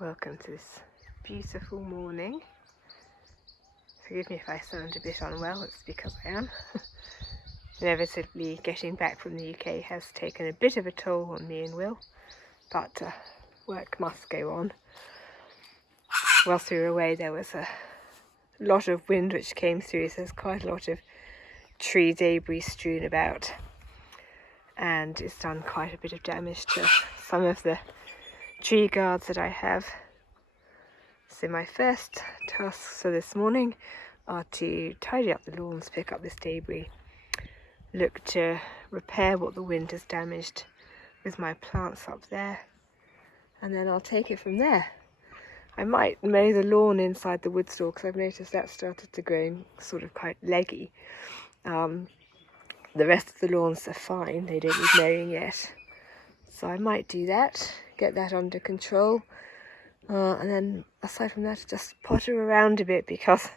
Welcome to this beautiful morning. Forgive me if I sound a bit unwell, it's because I am. Inevitably, getting back from the UK has taken a bit of a toll on me and Will, but work must go on. Whilst we were away, there was a lot of wind which came through, so there's quite a lot of tree debris strewn about, and it's done quite a bit of damage to some of the tree guards that I have. So my first tasks for this morning are to tidy up the lawns, pick up this debris, look to repair what the wind has damaged with my plants up there, and then I'll take it from there. I might mow the lawn inside the wood store because I've noticed that started to grow sort of quite leggy. The rest of the lawns are fine, they don't need mowing yet. So I might do that, get that under control. And then aside from that, just potter around a bit because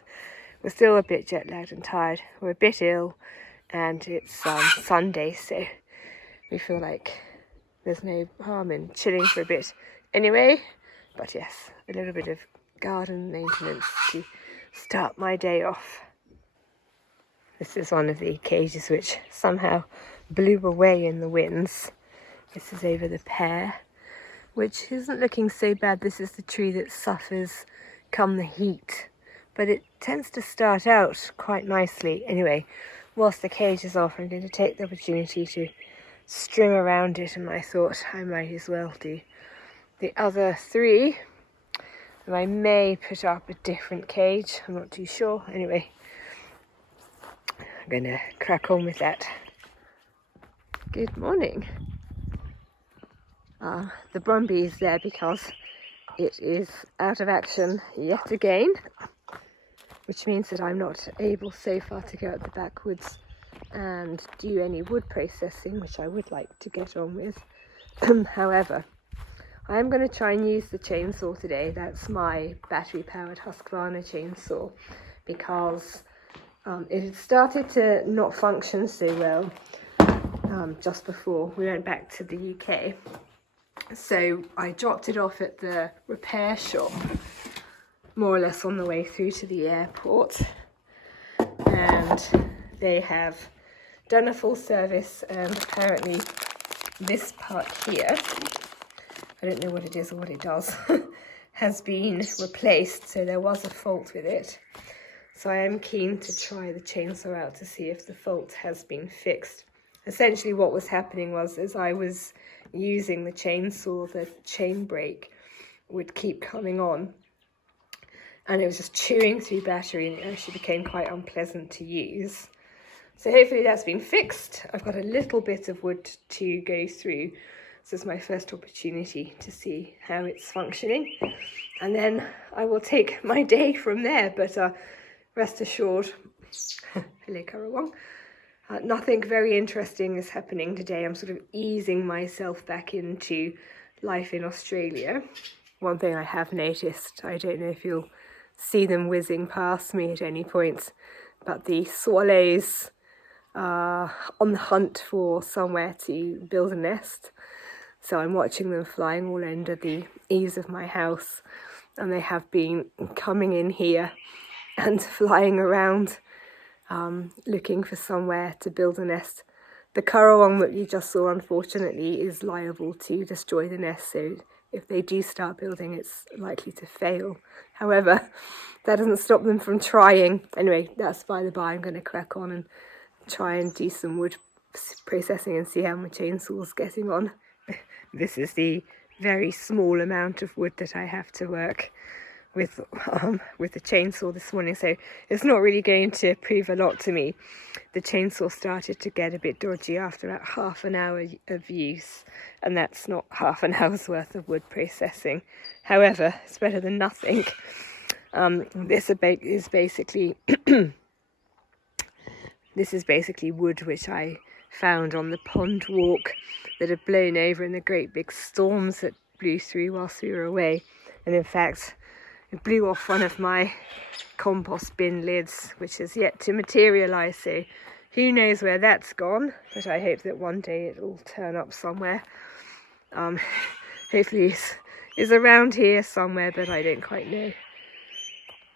we're still a bit jet lagged and tired. We're a bit ill and it's Sunday, so we feel like there's no harm in chilling for a bit anyway. But yes, a little bit of garden maintenance to start my day off. This is one of the cages which somehow blew away in the winds. This is over the pear, which isn't looking so bad. This is the tree that suffers come the heat, but it tends to start out quite nicely. Anyway, whilst the cage is off, I'm going to take the opportunity to string around it, and I thought I might as well do the other three. And I may put up a different cage, I'm not too sure. Anyway, I'm going to crack on with that. Good morning. The Brumby is there because it is out of action yet again, which means that I'm not able so far to go out the backwoods and do any wood processing, which I would like to get on with. However, I am going to try and use the chainsaw today. That's my battery-powered Husqvarna chainsaw, because it had started to not function so well just before we went back to the UK. So I dropped it off at the repair shop, more or less on the way through to the airport, and they have done a full service, and apparently this part here, I don't know what it is or what it does, has been replaced, so there was a fault with it. So I am keen to try the chainsaw out to see if the fault has been fixed. Essentially what was happening was, as I was using the chainsaw, the chain brake would keep coming on and it was just chewing through battery, and it actually became quite unpleasant to use. So hopefully that's been fixed. I've got a little bit of wood to go through. This is my first opportunity to see how it's functioning, and then I will take my day from there. But rest assured, hello Karawang, nothing very interesting is happening today. I'm sort of easing myself back into life in Australia. One thing I have noticed, I don't know if you'll see them whizzing past me at any point, but the swallows are on the hunt for somewhere to build a nest. So I'm watching them flying all under the eaves of my house, and they have been coming in here and flying around looking for somewhere to build a nest. The currawong that you just saw, unfortunately, is liable to destroy the nest, so if they do start building, it's likely to fail. However, that doesn't stop them from trying. Anyway, that's by the by. I'm going to crack on and try and do some wood processing and see how my chainsaw's getting on. This is the very small amount of wood that I have to work with the chainsaw this morning, so it's not really going to prove a lot to me. The chainsaw started to get a bit dodgy after about half an hour of use, and that's not half an hour's worth of wood processing. However, it's better than nothing. This is basically this is basically wood which I found on the pond walk that had blown over in the great big storms that blew through whilst we were away. And in fact, it blew off one of my compost bin lids, which has yet to materialise, so who knows where that's gone, but I hope that one day it will turn up somewhere. Hopefully is around here somewhere, but I don't quite know.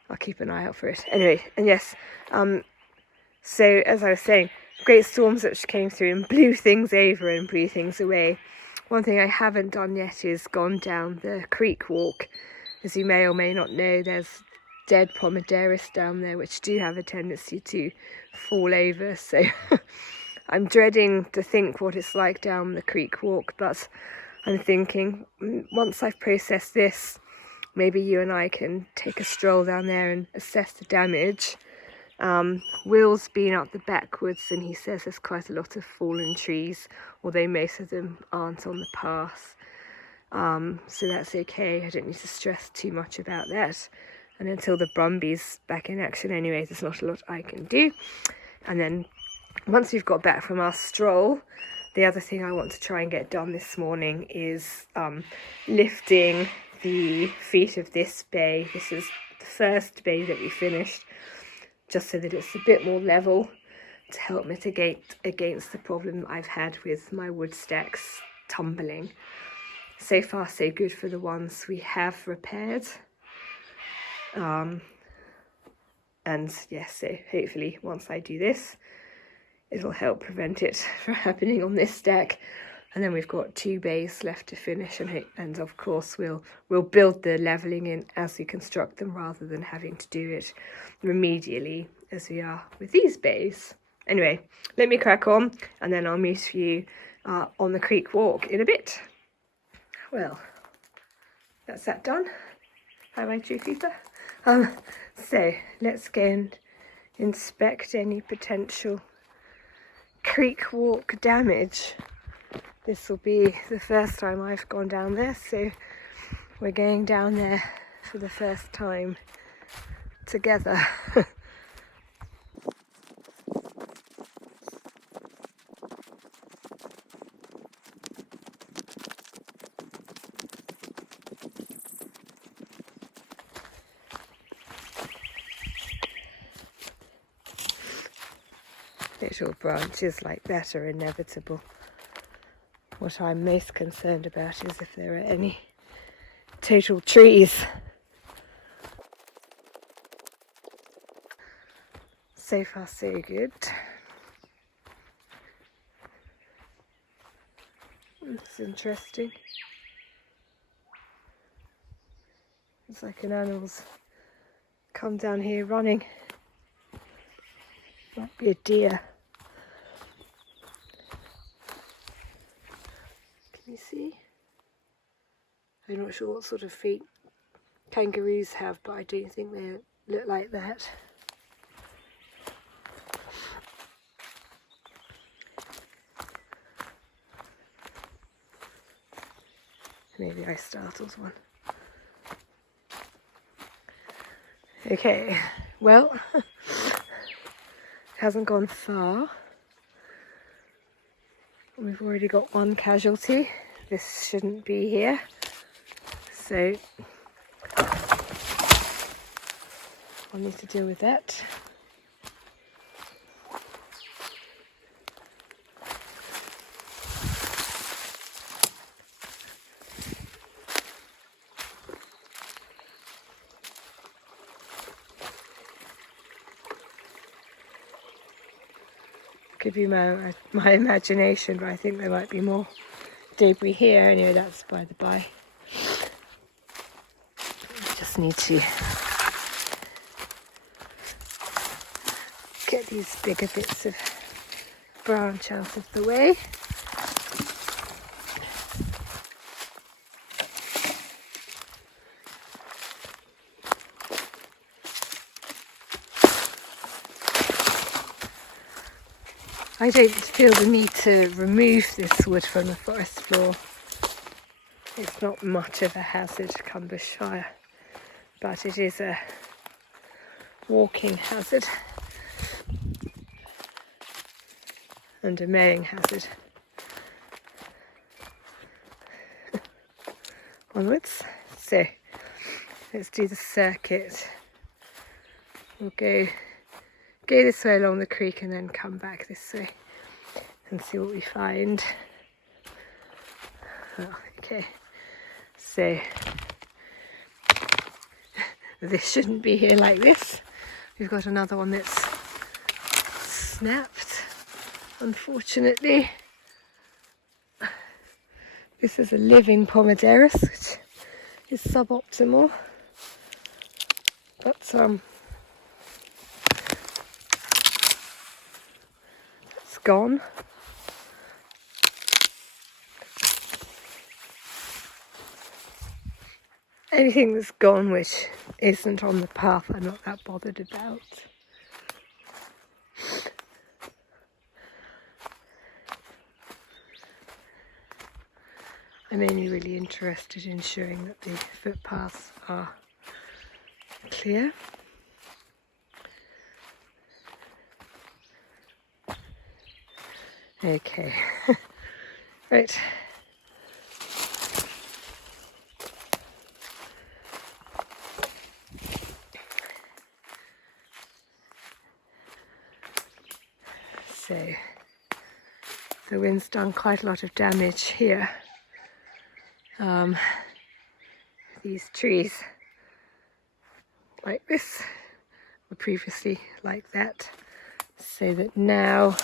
I'll keep an eye out for it. Anyway, and yes, so as I was saying, great storms which came through and blew things over and blew things away. One thing I haven't done yet is gone down the creek walk. As you may or may not know, there's dead pomaderris down there which do have a tendency to fall over, so I'm dreading to think what it's like down the creek walk, but I'm thinking once I've processed this, maybe you and I can take a stroll down there and assess the damage. Will's been up the backwoods and he says there's quite a lot of fallen trees, although most of them aren't on the path. So that's okay, I don't need to stress too much about that. And until the Brumby's back in action anyway, there's not a lot I can do. And then once we've got back from our stroll, the other thing I want to try and get done this morning is lifting the feet of this bay. This is the first bay that we finished, just so that it's a bit more level to help mitigate against the problem I've had with my wood stacks tumbling. So far so good for the ones we have repaired. And yes, so hopefully once I do this, it'll help prevent it from happening on this stack. And then we've got 2 bays left to finish, and of course we'll build the levelling in as we construct them, rather than having to do it remedially as we are with these bays. Anyway, let me crack on, and then I'll meet you on the creek walk in a bit. Well, that's that done. Hi, true keeper. So let's go and inspect any potential creek walk damage. This will be the first time I've gone down there, so we're going down there for the first time together. Little branches like that are inevitable. What I'm most concerned about is if there are any total trees. So far so good. It's interesting. It's like an animal's come down here running. Might be a deer. Can you see? I'm not sure what sort of feet kangaroos have, but I don't think they look like that. Maybe I startled one. Okay, well, it hasn't gone far. We've already got 1 casualty. This shouldn't be here. So I'll need to deal with that. Could be my imagination, but I think there might be more debris here. Anyway, that's by the by. Just need to get these bigger bits of branch out of the way. I don't feel the need to remove this wood from the forest floor. It's not much of a hazard come bushfire, but it is a walking hazard and a mowing hazard. Onwards. So let's do the circuit. We'll go this way along the creek and then come back this way and see what we find. Oh, okay, So this shouldn't be here like this. We've got another one that's snapped, unfortunately. This is a living Pomaderus, which is suboptimal, but it's gone. Anything that's gone which isn't on the path, I'm not that bothered about. I'm only really interested in ensuring that the footpaths are clear. Okay, right. So the wind's done quite a lot of damage here. These trees like this were previously like that, so that now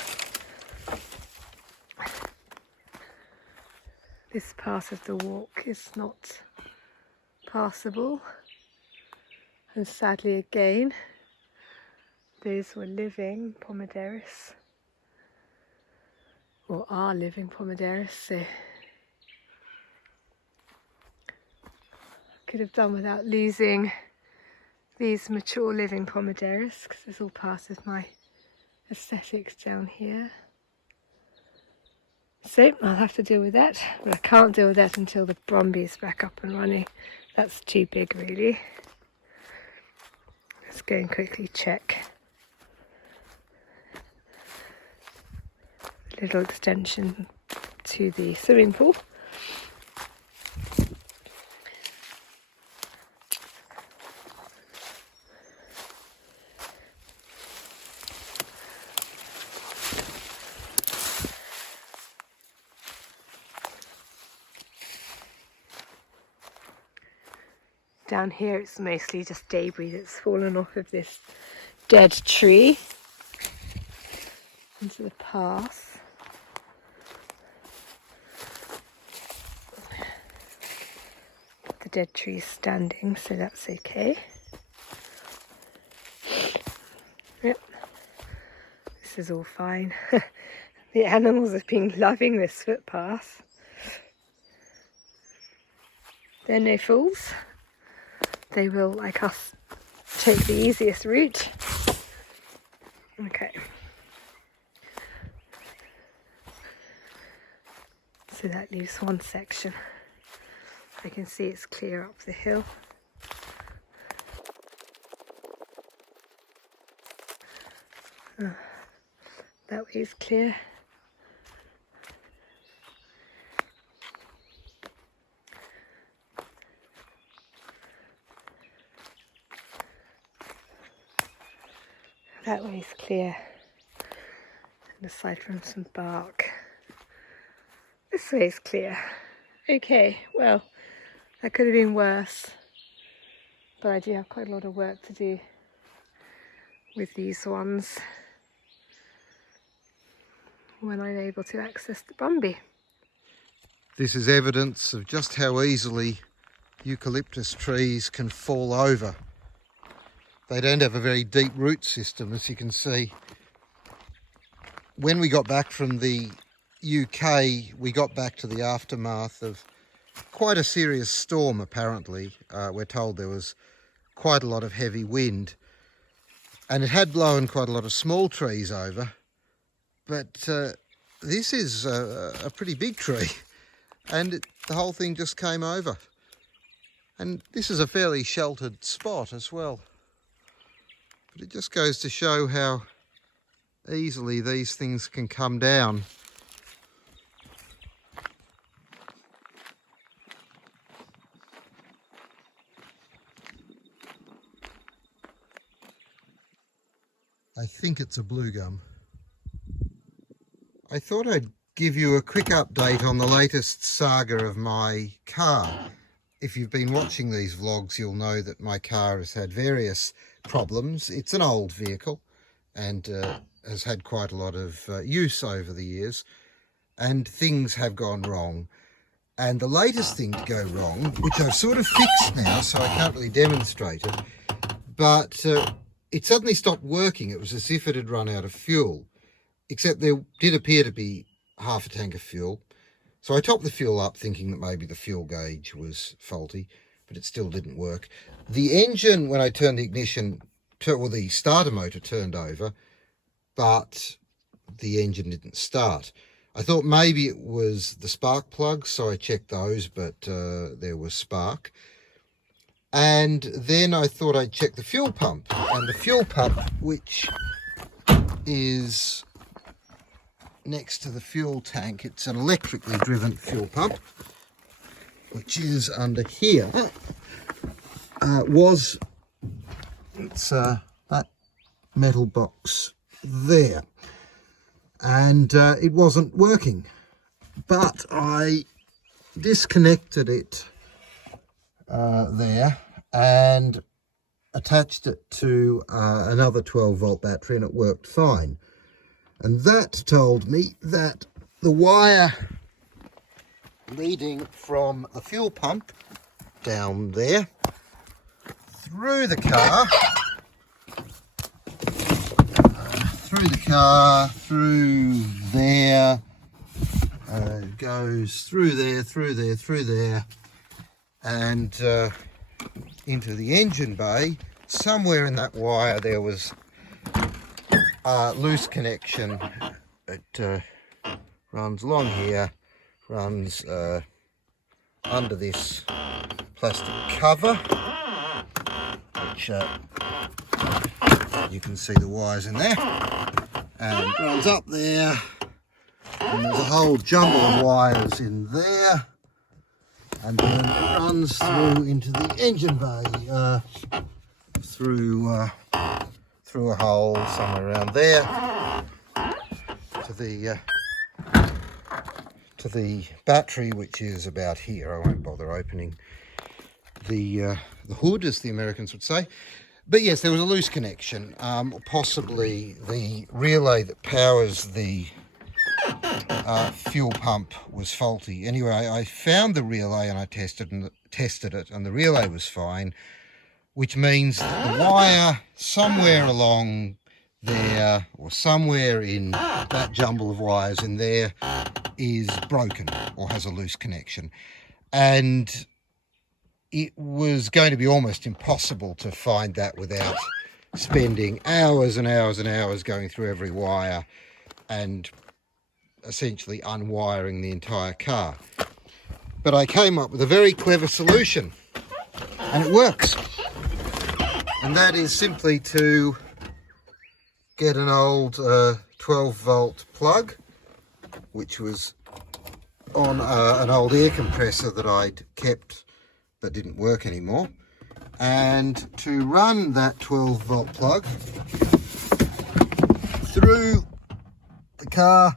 this part of the walk is not passable. And sadly again, those were living Pomaderus, or are living Pomaderus, so could have done without losing these mature living Pomaderus, because it's all part of my aesthetics down here. So I'll have to deal with that, but I can't deal with that until the Brumby is back up and running. That's too big really. Let's go and quickly check. A little extension to the swimming pool. Down here it's mostly just debris that's fallen off of this dead tree into the path. The dead tree's standing, so that's okay. Yep, this is all fine. The animals have been loving this footpath. They're no fools. They will, like us, take the easiest route. Okay. So that leaves one section. I can see it's clear up the hill. That way is clear. That way is clear, and aside from some bark, this way is clear. Okay, well, that could have been worse, but I do have quite a lot of work to do with these ones when I'm able to access the Brumby. This is evidence of just how easily eucalyptus trees can fall over. They don't have a very deep root system, as you can see. When we got back from the UK, we got back to the aftermath of quite a serious storm, apparently. We're told there was quite a lot of heavy wind, and it had blown quite a lot of small trees over, but this is a pretty big tree, and the whole thing just came over. And this is a fairly sheltered spot as well. But it just goes to show how easily these things can come down. I think it's a blue gum. I thought I'd give you a quick update on the latest saga of my car. if you've been watching these vlogs, you'll know that my car has had various problems. It's an old vehicle and has had quite a lot of use over the years, and things have gone wrong. And the latest thing to go wrong, which I've sort of fixed now, so I can't really demonstrate it, but it suddenly stopped working. It was as if it had run out of fuel, except there did appear to be half a tank of fuel. So I topped the fuel up thinking that maybe the fuel gauge was faulty, but it still didn't work. The engine, when I turned the ignition, or the starter motor turned over, but the engine didn't start. I thought maybe it was the spark plugs, so I checked those, but there was spark. And then I thought I'd check the fuel pump, and the fuel pump, which is next to the fuel tank, it's an electrically driven fuel pump, which is under here, it's that metal box there, and it wasn't working, but I disconnected it there and attached it to another 12-volt battery, and it worked fine. And that told me that the wire leading from the fuel pump down there through the car, through there, goes through there, and into the engine bay. Somewhere in that wire there was a loose connection. It runs along here, runs under this plastic cover, which you can see the wires in there, and it runs up there, and there's a whole jumble of wires in there, and then it runs through into the engine bay, through a hole somewhere around there to the battery, which is about here. I won't bother opening the hood, as the Americans would say. But yes, there was a loose connection, possibly the relay that powers the fuel pump was faulty. Anyway, I found the relay and I tested it, and the relay was fine, which means that the wire somewhere along there, or somewhere in that jumble of wires in there, is broken or has a loose connection. And it was going to be almost impossible to find that without spending hours and hours and hours going through every wire and essentially unwiring the entire car. But I came up with a very clever solution, and it works. And that is simply to get an old 12-volt plug, which was on an old air compressor that I'd kept that didn't work anymore, and to run that 12-volt plug through the car,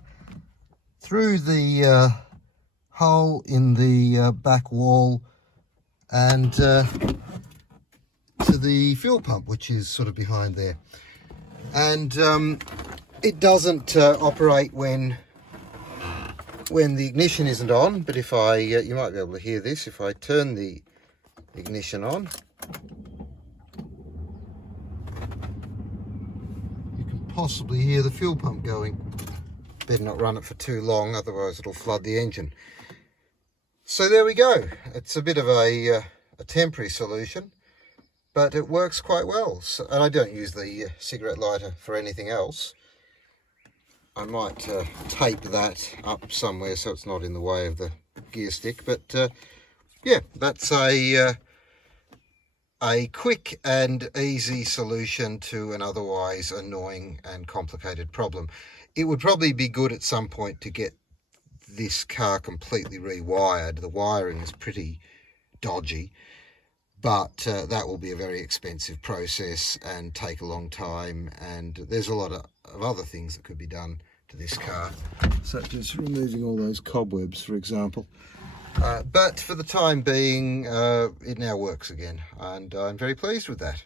through the hole in the back wall, and to the fuel pump, which is sort of behind there. And it doesn't operate when the ignition isn't on, but if I you might be able to hear this if I turn the ignition on, you can possibly hear the fuel pump going. Better not run it for too long, otherwise it'll flood the engine. So there we go. It's a bit of a temporary solution, but it works quite well. So, and I don't use the cigarette lighter for anything else. I might tape that up somewhere so it's not in the way of the gear stick. But yeah, that's a quick and easy solution to an otherwise annoying and complicated problem. It would probably be good at some point to get this car completely rewired. The wiring is pretty dodgy, but that will be a very expensive process and take a long time, and there's a lot of other things that could be done to this car, such as removing all those cobwebs, for example. But for the time being, it now works again, and I'm very pleased with that.